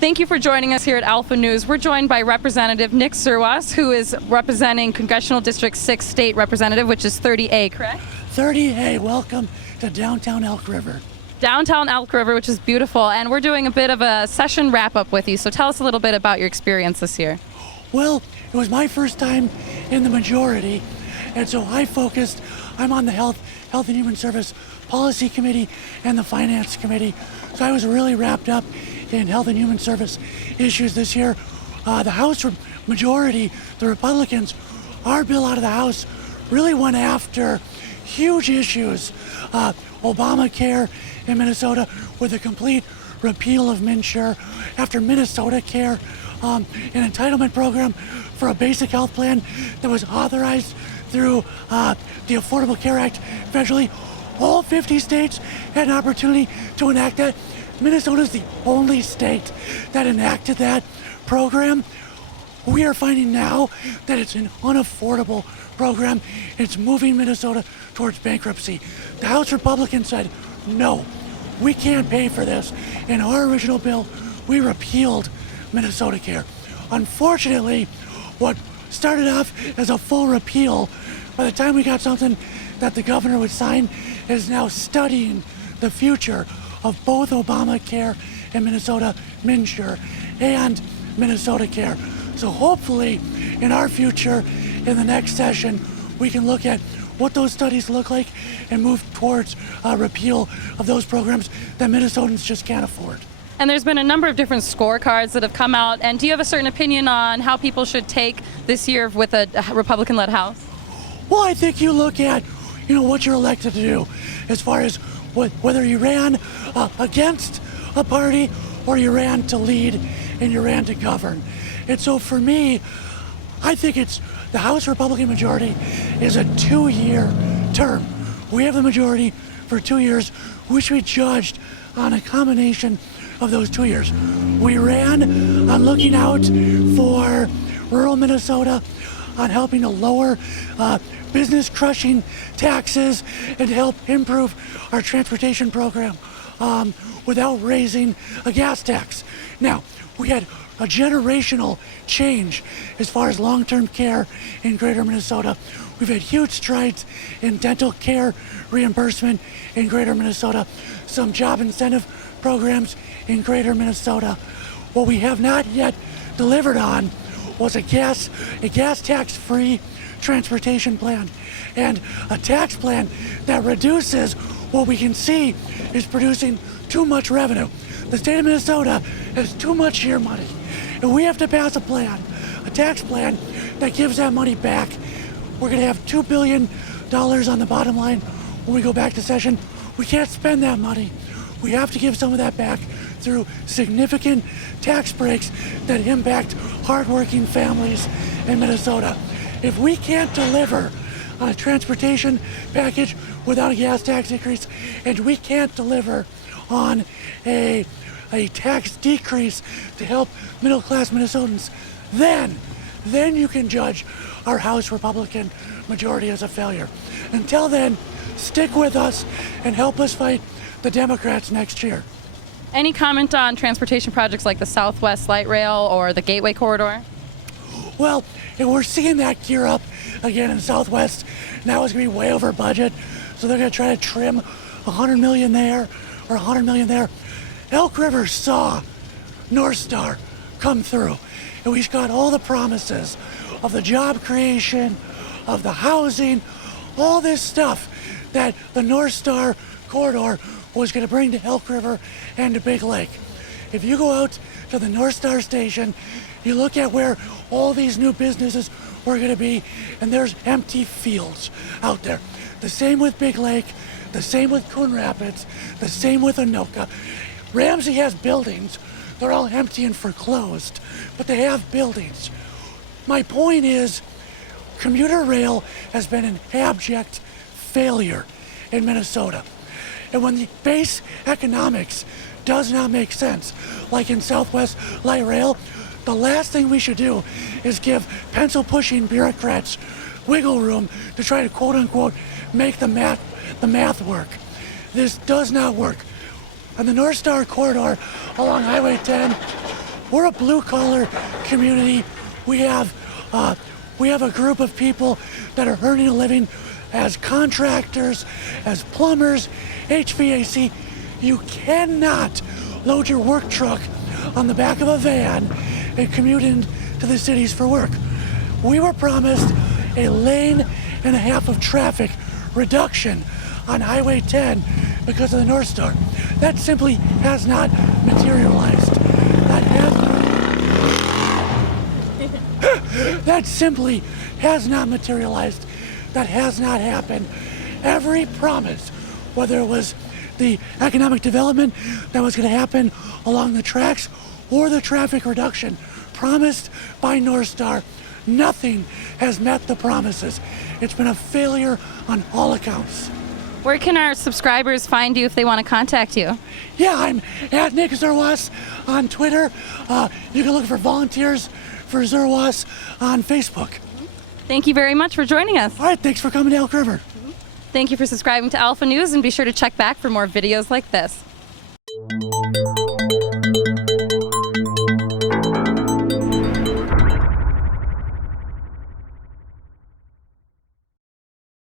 Thank you for joining us here at Alpha News. We're joined by Representative Nick Zerwas, who is representing Congressional District 6 State Representative, which is 30A, correct? 30A, welcome to downtown Elk River. Downtown Elk River, which is beautiful, and we're doing a bit of a session wrap-up with you, so tell us a little bit about your experience this year. Well, it was my first time in the majority, and so I'm on the Health and Human Service Policy Committee and the Finance Committee, so I was really wrapped up in Health and Human Service issues this year. The House majority, the Republicans, our bill out of the House really went after huge issues. Obamacare in Minnesota with a complete repeal of MNsure, after Minnesota Care, an entitlement program for a basic health plan that was authorized through the Affordable Care Act federally. All 50 states had an opportunity to enact that. Minnesota's the only state that enacted that program. We are finding now that it's an unaffordable program. It's moving Minnesota towards bankruptcy. The House Republicans said, no, we can't pay for this. In our original bill, we repealed Minnesota Care. Unfortunately, what started off as a full repeal, by the time we got something that the governor would sign, is now studying the future of both Obamacare in Minnesota, MNsure, and Minnesota Care. So hopefully, in our future, in the next session, we can look at what those studies look like and move towards a repeal of those programs that Minnesotans just can't afford. And there's been a number of different scorecards that have come out, and do you have a certain opinion on how people should take this year with a Republican-led House? Well, I think you look at, what you're elected to do, as far as whether you ran against a party or you ran to lead and you ran to govern. And so for me, I think the House Republican majority is a 2-year term. We have the majority for 2 years. We should be judged on a combination of those 2 years. We ran on looking out for rural Minnesota, on helping to lower business-crushing taxes and help improve our transportation program without raising a gas tax. Now, we had a generational change as far as long-term care in greater Minnesota. We've had huge strides in dental care reimbursement in greater Minnesota, some job incentive programs in greater Minnesota. What we have not yet delivered on was a gas tax-free transportation plan and a tax plan that reduces what we can see is producing too much revenue. The state of Minnesota has too much year money, and we have to pass a tax plan that gives that money back. We're going to have $2 billion on the bottom line when we go back to session. We can't spend that money. We have to give some of that back through significant tax breaks that impact hardworking families in Minnesota. If we can't deliver on a transportation package without a gas tax increase, and we can't deliver on a tax decrease to help middle-class Minnesotans, then you can judge our House Republican majority as a failure. Until then, stick with us and help us fight the Democrats next year. Any comment on transportation projects like the Southwest Light Rail or the Gateway Corridor? Well, and we're seeing that gear up again in Southwest. Now it's going to be way over budget, so they're going to try to trim $100 million there or $100 million there. Elk River saw North Star come through, and we've got all the promises of the job creation, of the housing, all this stuff that the North Star corridor was going to bring to Elk River and to Big Lake. If you go out to the North Star station, you look at where all these new businesses were going to be, and there's empty fields out there. The same with Big Lake, the same with Coon Rapids, the same with Anoka. Ramsey has buildings. They're all empty and foreclosed, but they have buildings. My point is, commuter rail has been an abject failure in Minnesota. And when the base economics does not make sense, like in Southwest Light Rail, the last thing we should do is give pencil-pushing bureaucrats wiggle room to try to quote-unquote make the math work. This does not work. On the North Star corridor along Highway 10, we're a blue collar community. We have a group of people that are earning a living as contractors, as plumbers, HVAC. You cannot load your work truck on the back of a van and commute into the cities for work. We were promised a lane and a half of traffic reduction on Highway 10 because of the North Star. That simply has not materialized. That simply has not materialized. That has not happened. Every promise, whether it was the economic development that was going to happen along the tracks or the traffic reduction promised by North Star, nothing has met the promises. It's been a failure on all accounts. Where can our subscribers find you if they want to contact you? Yeah, I'm at Nick Zerwas on Twitter. You can look for volunteers for Zerwas on Facebook. Thank you very much for joining us. All right, thanks for coming to Elk River. Thank you for subscribing to Alpha News, and be sure to check back for more videos like this.